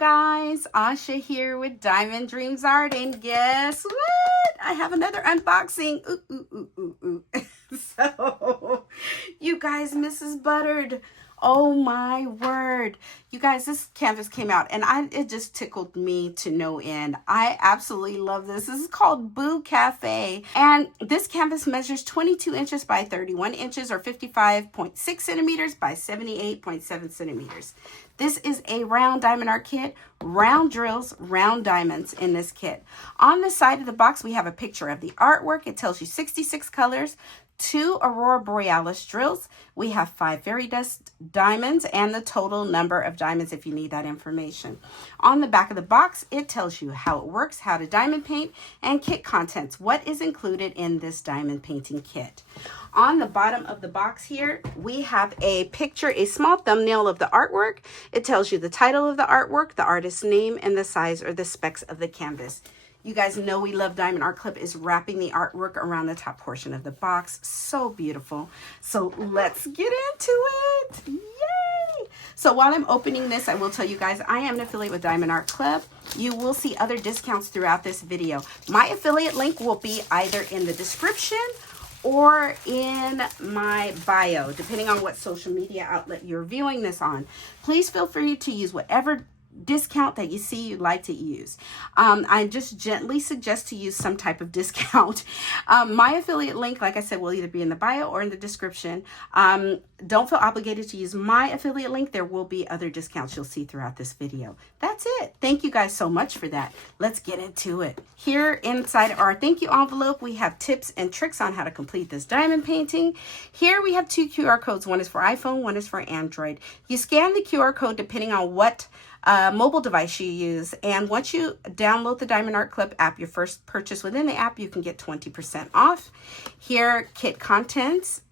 guys, Asha here with Diamond Dreams Art, and guess what? I have another unboxing. So, you guys, MrsButterD. Oh my word. You guys, this canvas came out and it just tickled me to no end. I absolutely love this. This is called Boo Café. And this canvas measures 22 inches by 31 inches or 55.6 centimeters by 78.7 centimeters. This is a round diamond art kit, round drills, round diamonds in this kit. On the side of the box, we have a picture of the artwork. It tells you 66 colors, 2 Aurora Borealis drills. We have 5 fairy dust diamonds and the total number of diamonds if you need that information. On the back of the box, it tells you how it works, how to diamond paint, and kit contents. What is included in this diamond painting kit? On the bottom of the box here, we have a picture, a small thumbnail of the artwork. It tells you the title of the artwork, the artist's name, and the size or the specs of the canvas. You guys know we love Diamond Art Clip is wrapping the artwork around the top portion of the box. So beautiful. So let's get into it. Yay! So while I'm opening this, I will tell you guys, I am an affiliate with Diamond Art Club. You will see other discounts throughout this video. My affiliate link will be either in the description or in my bio, depending on what social media outlet you're viewing this on. Please feel free to use whatever discount that you see you'd like to use. I just gently suggest to use some type of discount. My affiliate link, like I said, will either be in the bio or in the description. Don't feel obligated to use my affiliate link. There will be other discounts you'll see throughout this video. That's it. Thank you guys so much for that. Let's get into it. Here inside our thank you envelope, we have tips and tricks on how to complete this diamond painting. Here we have 2 QR codes. One is for iPhone, one is for Android. You scan the QR code depending on what mobile device you use, and once you download the Diamond Art Club app, your first purchase within the app, you can get 20% off. Here, kit contents,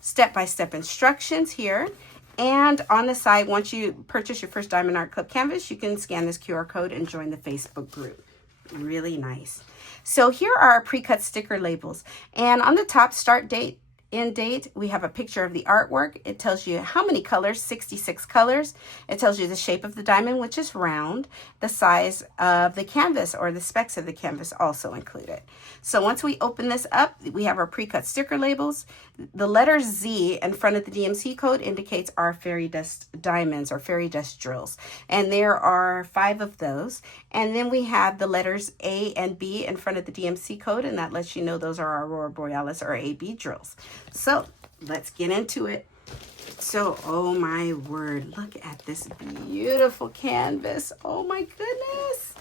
step-by-step instructions here, and on the side, once you purchase your first Diamond Art Club canvas, you can scan this QR code and join the Facebook group. Really nice. So here are our pre-cut sticker labels, and on the top, start date, end date, we have a picture of the artwork. It tells you how many colors, 66 colors. It tells you the shape of the diamond, which is round, the size of the canvas or the specs of the canvas also included. So once we open this up, we have our pre-cut sticker labels. The letter Z in front of the DMC code indicates our fairy dust diamonds or fairy dust drills. And there are 5 of those. And then we have the letters A and B in front of the DMC code, and that lets you know those are our Aurora Borealis or AB drills. So let's get into it. So, oh my word, look at this beautiful canvas. Oh my goodness.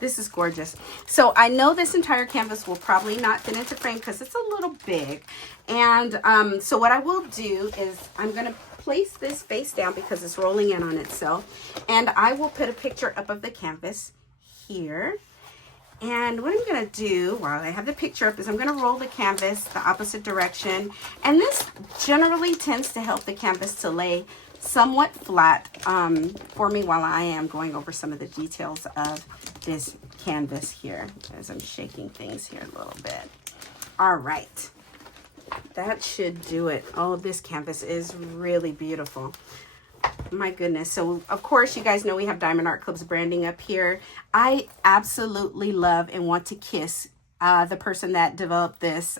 This is gorgeous. So I know this entire canvas will probably not fit into frame because it's a little big. And so what I will do is I'm going to place this face down because it's rolling in on itself. And I will put a picture up of the canvas here. And what I'm going to do while I have the picture up is I'm going to roll the canvas the opposite direction. And this generally tends to help the canvas to lay somewhat flat for me while I am going over some of the details of this canvas here as I'm shaking things here a little bit. All right. That should do it. Oh, this canvas is really beautiful. My goodness. So of course you guys know we have Diamond Art Club's branding up here. I absolutely love and want to kiss the person that developed this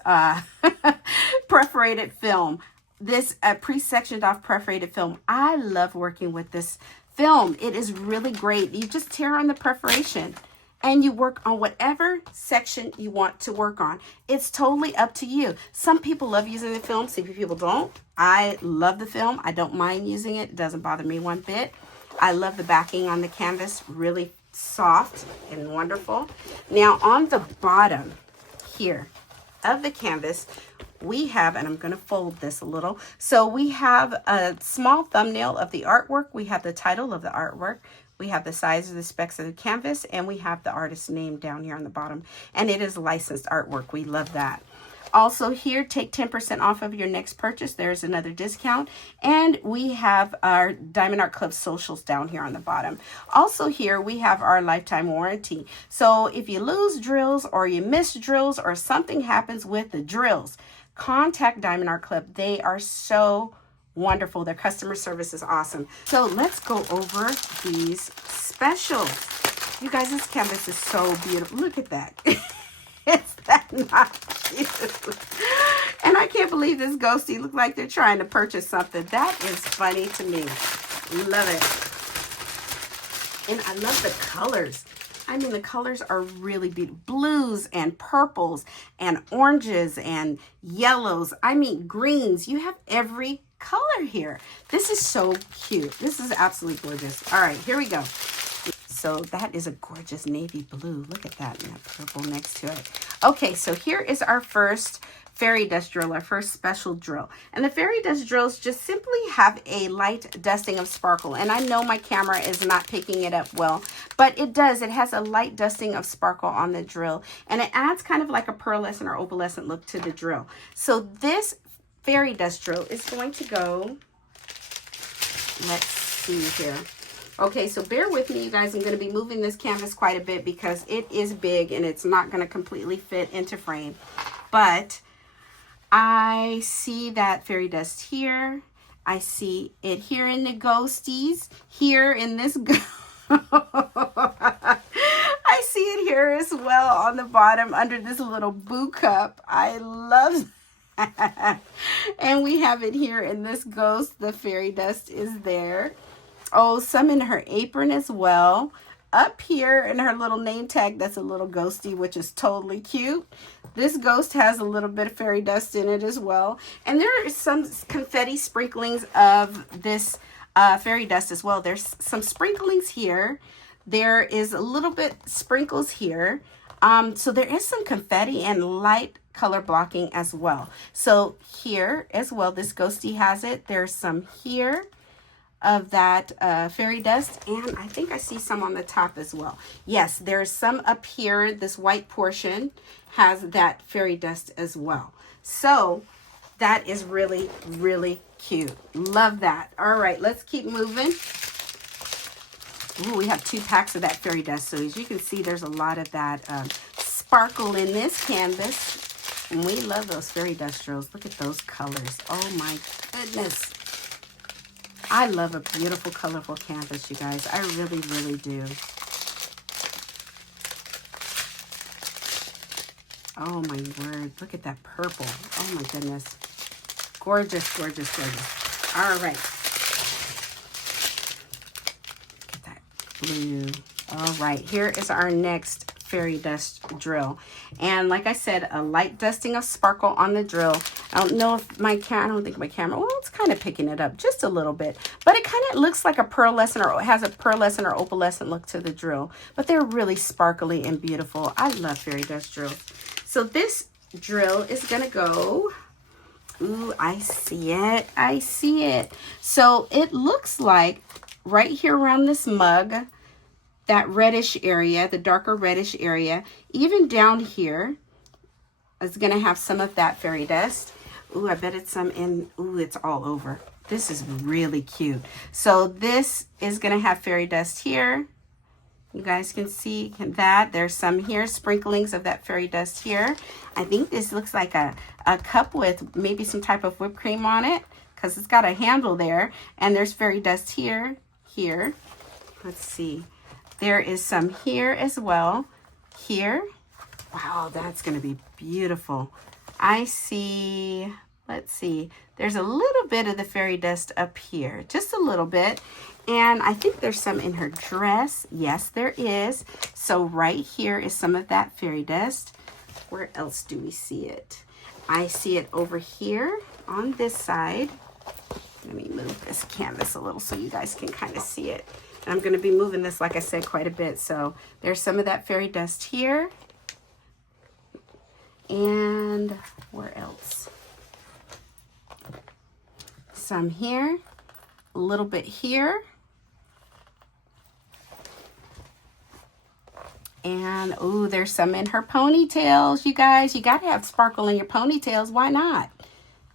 perforated film, this pre-sectioned off perforated film. I love working with this film. It is really great. You just tear on the perforation and you work on whatever section you want to work on. It's totally up to you. Some people love using the film, some people don't. I love the film. I don't mind using it. It doesn't bother me one bit. I love the backing on the canvas, really soft and wonderful. Now on the bottom here of the canvas, we have, and I'm going to fold this a little. So we have a small thumbnail of the artwork. We have the title of the artwork. We have the size of the specs of the canvas, and we have the artist's name down here on the bottom. And it is licensed artwork. We love that. Also here, take 10% off of your next purchase. There's another discount. And we have our Diamond Art Club socials down here on the bottom. Also here, we have our lifetime warranty. So if you lose drills or you miss drills or something happens with the drills, contact Diamond Art Club. They are so wonderful. Their customer service is awesome. So let's go over these specials. You guys, this canvas is so beautiful. Look at that. Is that not cute? And I can't believe this ghostie look like they're trying to purchase something. That is funny to me. Love it. And I love the colors. I mean, the colors are really beautiful. Blues and purples and oranges and yellows. I mean, greens. You have every color here. This is so cute. This is absolutely gorgeous. All right, here we go. So that is a gorgeous navy blue. Look at that, and that purple next to it. Okay, so here is our first fairy dust drill, our first special drill. And the fairy dust drills just simply have a light dusting of sparkle. And I know my camera is not picking it up well, but it does. It has a light dusting of sparkle on the drill. And it adds kind of like a pearlescent or opalescent look to the drill. So this fairy dust drill is going to go, let's see here. Okay, so bear with me, you guys. I'm going to be moving this canvas quite a bit because it is big and it's not going to completely fit into frame. But I see that fairy dust here. I see it here in the ghosties. Here in this... I see it here as well on the bottom under this little Boo cup. I love that. And we have it here in this ghost. The fairy dust is there. Oh, some in her apron as well. Up here in her little name tag, that's a little ghosty, which is totally cute. This ghost has a little bit of fairy dust in it as well. And there are some confetti sprinklings of this fairy dust as well. There's some sprinklings here. There is a little bit sprinkles here. So there is some confetti and light color blocking as well. So here as well, this ghosty has it. There's some here of that fairy dust, and I think I see some on the top as well. Yes, there's some up here. This white portion has that fairy dust as well. So that is really, really cute. Love that. All right, let's keep moving. Ooh, we have 2 packs of that fairy dust. So as you can see, there's a lot of that sparkle in this canvas. And we love those fairy dust drills. Look at those colors. Oh my goodness. I love a beautiful, colorful canvas, you guys. I really, really do. Oh, my word. Look at that purple. Oh, my goodness. Gorgeous, gorgeous, gorgeous. All right. Look at that blue. All right. Here is our next fairy dust drill. And like I said, a light dusting of sparkle on the drill. I don't know if my camera, I don't think my camera, well, it's kind of picking it up just a little bit, but it kind of looks like a pearlescent or has a pearlescent or opalescent look to the drill, but they're really sparkly and beautiful. I love fairy dust drills. So this drill is going to go, ooh, I see it. I see it. So it looks like right here around this mug, that reddish area, the darker reddish area, even down here is going to have some of that fairy dust. Ooh, I bet it's some in, ooh, it's all over. This is really cute. So this is going to have fairy dust here. You guys can see that. There's some here, sprinklings of that fairy dust here. I think this looks like a cup with maybe some type of whipped cream on it because it's got a handle there. And there's fairy dust here, here. Let's see. There is some here as well. Here. Wow, that's going to be beautiful. I see, let's see, there's a little bit of the fairy dust up here, just a little bit. And I think there's some in her dress. Yes, there is. So right here is some of that fairy dust. Where else do we see it? I see it over here on this side. Let me move this canvas a little so you guys can kind of see it. And I'm going to be moving this, like I said, quite a bit. So there's some of that fairy dust here. And where else? Some here, a little bit here. And, ooh, there's some in her ponytails, you guys. You got to have sparkle in your ponytails. Why not?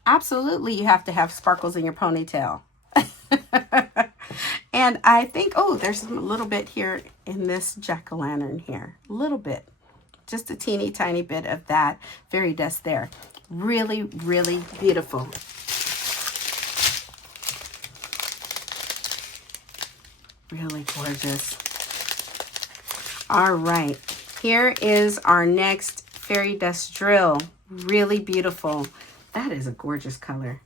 Absolutely, you have to have sparkles in your ponytail. And I think, oh, there's a little bit here in this jack-o'-lantern here. A little bit. Just a teeny tiny bit of that fairy dust there. Really, really beautiful. Really gorgeous. All right, here is our next fairy dust drill. Really beautiful. That is a gorgeous color.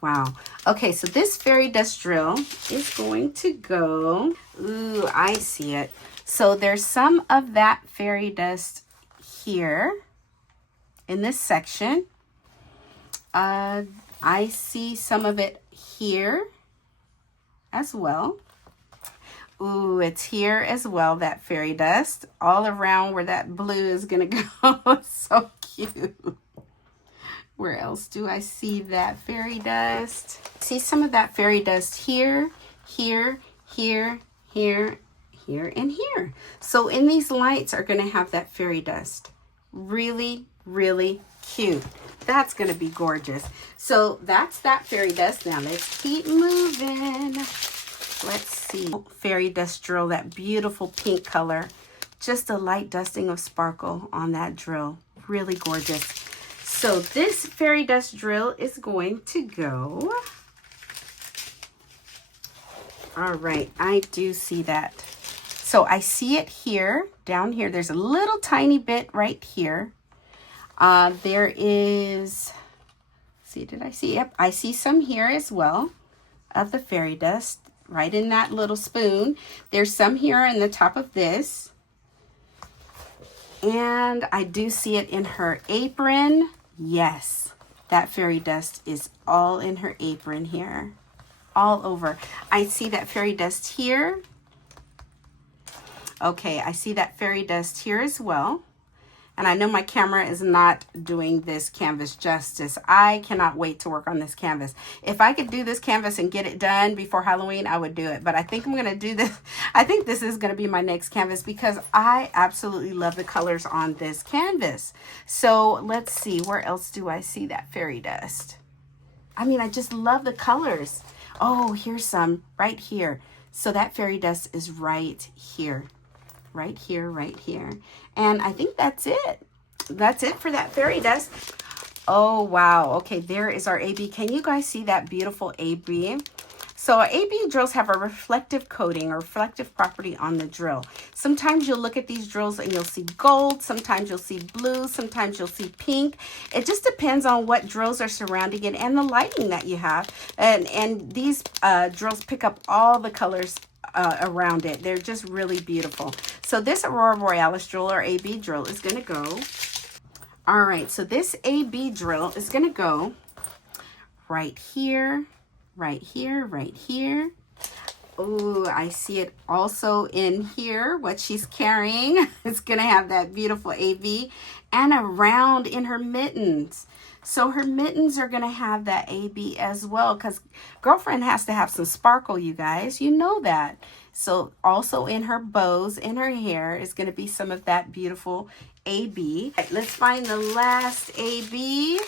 Wow. Okay, so this fairy dust drill is going to go, ooh, I see it. So there's some of that fairy dust here in this section. I see some of it here as well. Ooh, it's here as well, that fairy dust, all around where that blue is gonna go. So cute. Where else do I see that fairy dust? See some of that fairy dust here, here, here, here, here, and here. So in these lights are gonna have that fairy dust. Really, really cute. That's gonna be gorgeous. So that's that fairy dust. Now let's keep moving. Let's see. Fairy dust drill, that beautiful pink color. Just a light dusting of sparkle on that drill. Really gorgeous. So this fairy dust drill is going to go. All right, I do see that. So I see it here, down here. There's a little tiny bit right here. There is, see, did I see? Yep, I see some here as well of the fairy dust right in that little spoon. There's some here in the top of this. And I do see it in her apron. Yes, that fairy dust is all in her apron here, all over. I see that fairy dust here. Okay, I see that fairy dust here as well. And I know my camera is not doing this canvas justice. I cannot wait to work on this canvas. If I could do this canvas and get it done before Halloween, I would do it. But I think I'm gonna do this. I think this is gonna be my next canvas because I absolutely love the colors on this canvas. So let's see, where else do I see that fairy dust? I mean, I just love the colors. Oh, here's some right here. So that fairy dust is right here. Right here, right here. And I think that's it. That's it for that fairy dust. Oh, wow. Okay, there is our AB. Can you guys see that beautiful AB? So our AB drills have a reflective coating or reflective property on the drill. Sometimes you'll look at these drills and you'll see gold. Sometimes you'll see blue. Sometimes you'll see pink. It just depends on what drills are surrounding it and the lighting that you have. And these drills pick up all the colors around it. They're just really beautiful. So this Aurora Borealis drill or AB drill is going to go. All right, so this AB drill is going to go right here, right here, right here. Oh, I see it also in here, what she's carrying. It's going to have that beautiful AB and around in her mittens. So her mittens are going to have that AB as well because girlfriend has to have some sparkle, you guys. You know that. So also in her bows, in her hair is going to be some of that beautiful AB. Right, let's find the last AB.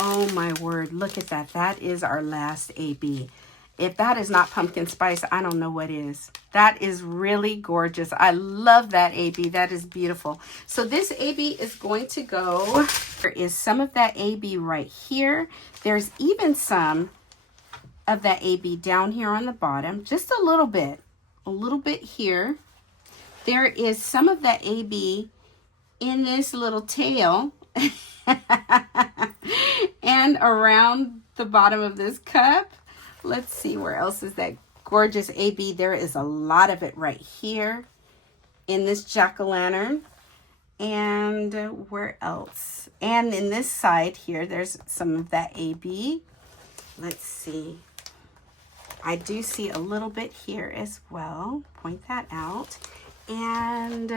Oh my word, look at that. That is our last AB. If that is not pumpkin spice, I don't know what is. That is really gorgeous. I love that AB. That is beautiful. So this AB is going to go. There is some of that AB right here. There's even some of that AB down here on the bottom. Just a little bit here. There is some of that AB in this little tail and around the bottom of this cup. Let's see, where else is that gorgeous AB? There is a lot of it right here in this jack-o'-lantern. And where else? And in this side here, there's some of that AB. Let's see. I do see a little bit here as well. Point that out. And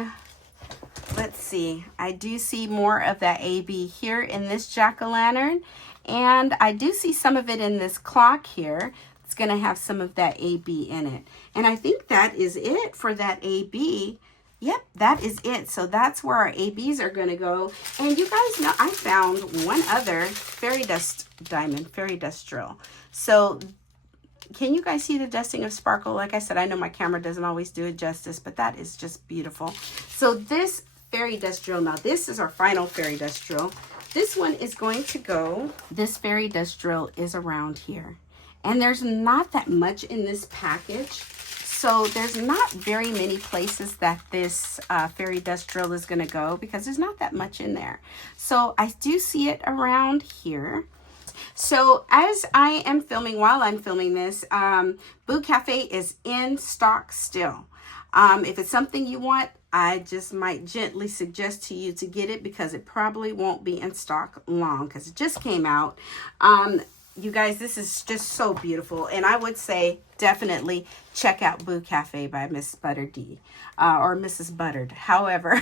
let's see. I do see more of that AB here in this jack-o'-lantern. And I do see some of it in this clock here. It's going to have some of that AB in it. And I think that is it for that AB. Yep, that is it. So that's where our ABs are going to go. And you guys know I found one other fairy dust diamond, fairy dust drill. So can you guys see the dusting of sparkle? Like I said, I know my camera doesn't always do it justice, but that is just beautiful. So this fairy dust drill, now this is our final fairy dust drill. This one is going to go, this fairy dust drill is around here. And there's not that much in this package. So there's not very many places that this fairy dust drill is going to go because there's not that much in there. So I do see it around here. So as I am filming, while I'm filming this, Boo Café is in stock still. If it's something you want, I just might gently suggest to you to get it because it probably won't be in stock long because it just came out. You guys, this is just so beautiful. And I would say definitely check out Boo Café by MrsButterD or MrsButterD. However,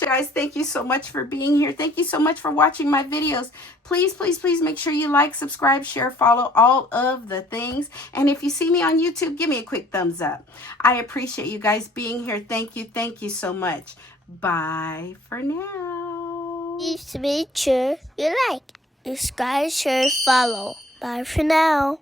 guys, thank you so much for being here. Thank you so much for watching my videos. Please, please, please make sure you like, subscribe, share, follow, all of the things. And if you see me on YouTube, give me a quick thumbs up. I appreciate you guys being here. Thank you so much. Bye for now. Please make sure you like, subscribe, share, follow. Bye for now.